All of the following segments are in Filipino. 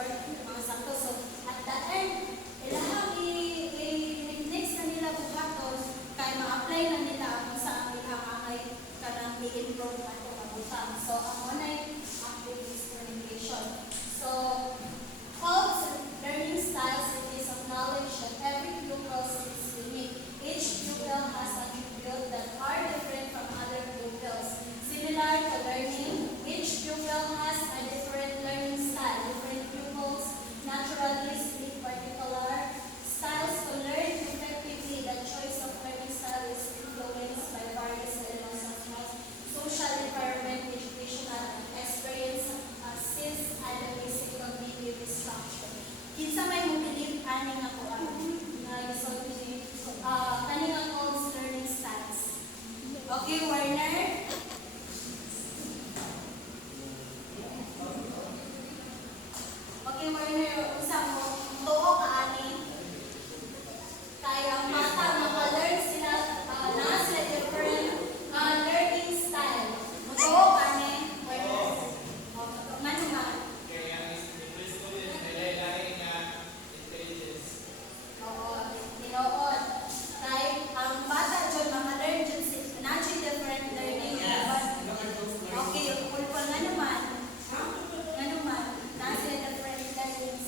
or mga sakto. So, at the end, ilahang i-next na nila buhaton, kaya ma-apply na nila kung saan ilang angay ka nang i-improve at kumabutang. So, ang online activity communication. So, helps learning styles it is acknowledged that every pupil is unique. Each pupil has attributes that are different from other pupils. Similar to learning, each pupil has a different learning style. Different pupils naturally speak particular styles to learn effectively. The choice of learning style is influenced by various elements such as social environment, educational experience, since and the basic cognitive structure. Kinsa may mobilib kaning ako kaning ako learning styles. Okay, Warner. Okay, Warner, usa mo tuo ka ani. Kaya ang bata maka-learn sila na sila different learning style. Tuo ka ni Warner. Manuman. Oo, tinuod. Kaya ang bata dyan maka-learn dyan na different learning. Okay, ulpon nga naman. Nga naman, nasa different learning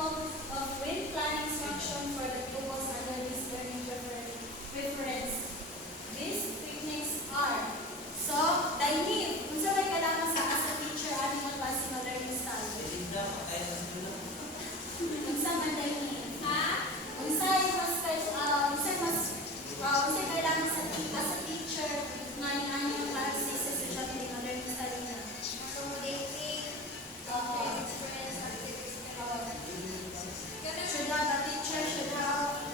of pre-planned instruction for the pupils under this learning preference. These techniques are, so, dynamic. Kung sa may kailangan sa as a teacher, ano yung klase ng learning style? Kung sa man dynamic. Ha? Kung sa yung mas, kailangan sa as a teacher, nga ano yung klase sa social media ng learning style niya? Accommodating, experience, activities, Should have a teacher, should have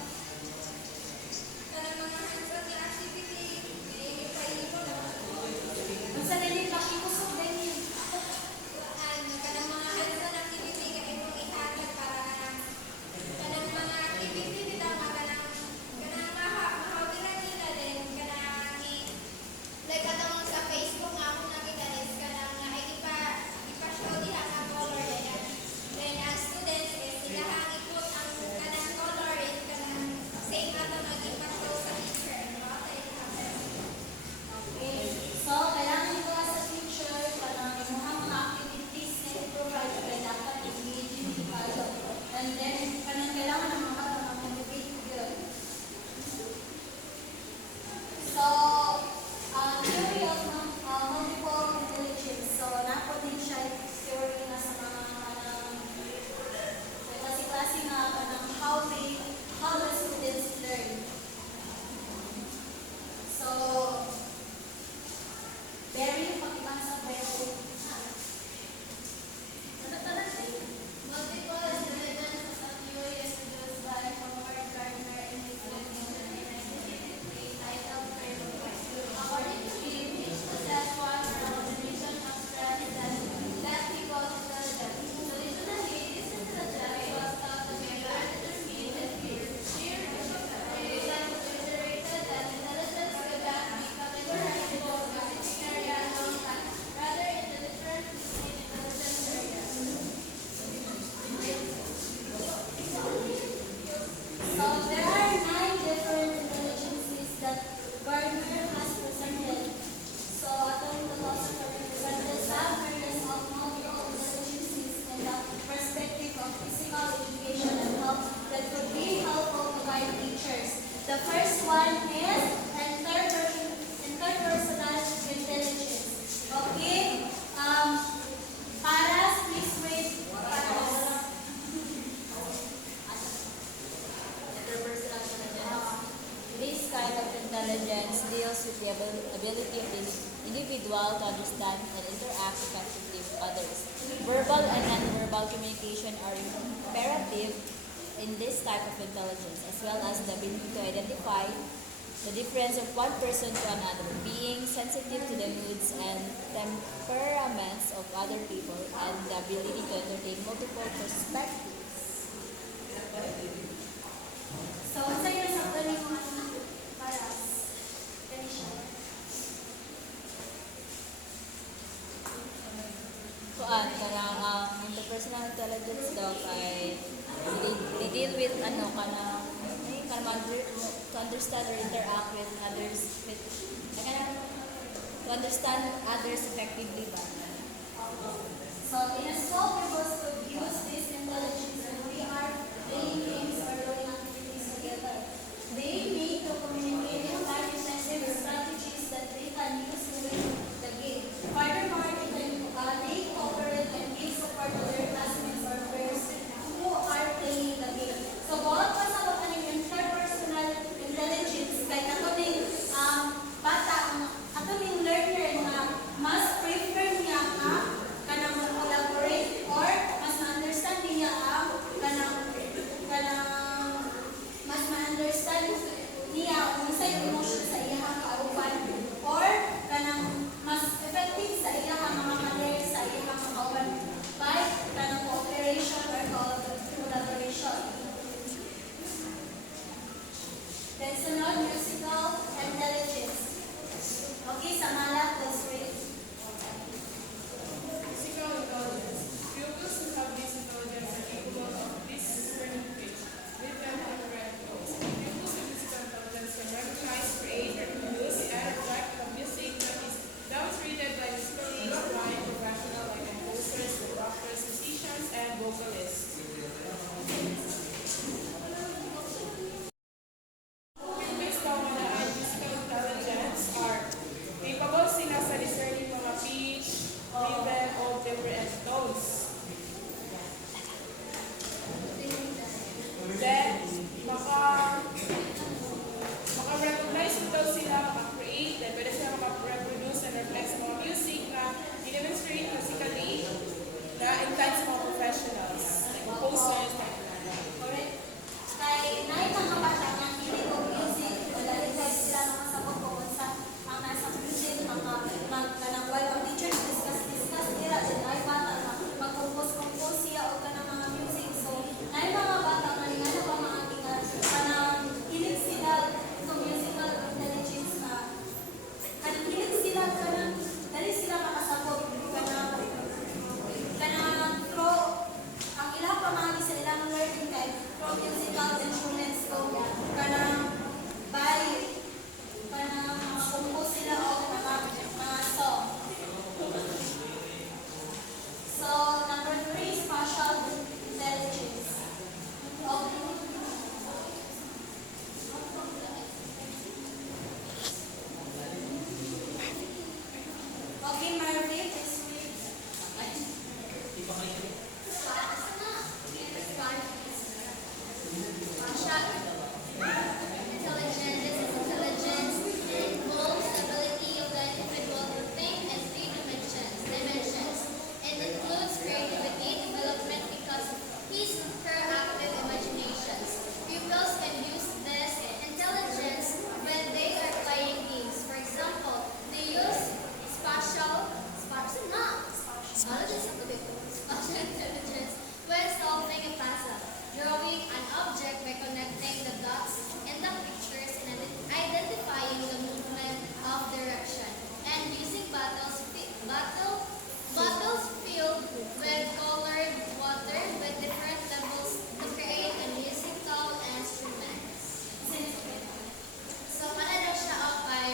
kanang mga hands-on na activity, may ipailo na. kung sa nilin pakikusog din yun. Kanang mga hands-on activity, kaya mong ihatag para kanang mga activity nila, kanang mahawiran nila din, kanang like atong sa Facebook nga ako nakita is kanang ipa-show diha sa color din. Then as students is sila ang iput ang kanang color is kanang same ato nag-ipa-show sa teacher. Bakit? Okay. So, kailangan ito sa teacher, parang yung mga activities na i-provide, kaya dapat engaging develop. And then, kailangan ng mga motivate yun. So, theory of multiple intelligence. So, napo din siya theory na sa mga klase nga parang how the students learn. So, very pakibasa very. Multiple intelligence is a theory introduced by Howard Gardner in his book titled Framework. According to him, each possess one or a combination of strengths that he calls intelligence. Traditionally, this intelligence was thought to be determined and sheer. It is considered that intelligence could not be categorized into a specific area alone, but rather in the different distinct intelligence areas. So, there are 9 different intelligences that Gardner has presented. So, atong philosopher represented some areas of multiple intelligences in the perspective of physical education and health that could be helpful to guide teachers. The first one is interpersonal intelligence. Okay? Paras, please wait. Paras. Interpersonal intelligence. This kind of intelligence deals with the ability of the individual to understand and interact effectively with others. Verbal and nonverbal communication are imperative in this type of intelligence, as well as the ability to identify the difference of one person to another, being sensitive to the moods and temperaments of other people, and the ability to entertain multiple perspectives. So, sa iyo sa galing mo paras. Kani siya. Kuan karang ang interpersonal intelligence daw kay they deal with to understand or interact with others to understand others effectively ba. So, in a small purpose to use this intelligence when we are playing games or doing activities together. They need to communicate and find effective strategies that they can use to win the game. Furthermore, they cooperate and give support to their classmates or peers who are playing the game. So, bawat pa sa mga interpersonal intelligence, kay katuning bata, katuning learner na mas prefer niya kanang mag-collaborate or mas Intelligence is intelligence. It involves the ability of the individual to think in three dimensions. It includes creativity, development because of his her active imaginations. Pupils can use this intelligence when they are playing games. For example, they use spatial intelligence when solving a puzzle, drawing an object by connecting the dots in the pictures and identifying the movement of direction, and using bottles filled with colored water with different levels to create a musical instrument. So, daw siya o kay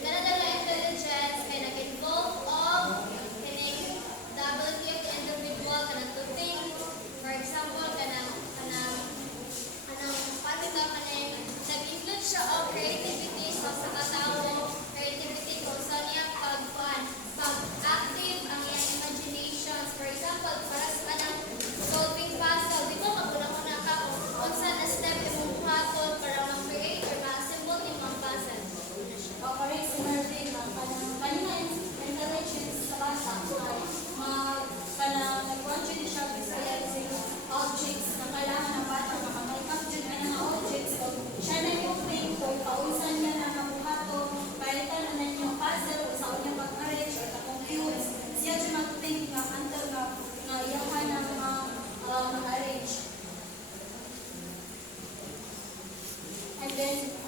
kanadala intelligence kay nag-involve of kining the ability of the individual kanang to think. For example, kanang patita kaning nag-include siya of creativity sa katao, creativity kung saan niya pag-active ang iyang imaginations. For example, para sa kanang solving puzzle, di ba maguna-una ka kung saan na step imong hatod para mag-create or ma-assemble imong puzzle. O correct si Marvin, kanina intelligence sa bata ay nag-contribute siya visualizing objects na kailangan ng bata makamay-capture na ng objects. So, siya na yung think kung kaunsan niya na nabuhato, palitan na niya yung puzzle, kung saan niya mag-arrange or na-compute. Siya siya mag-think na until na iyakan na mag-arrange. And then,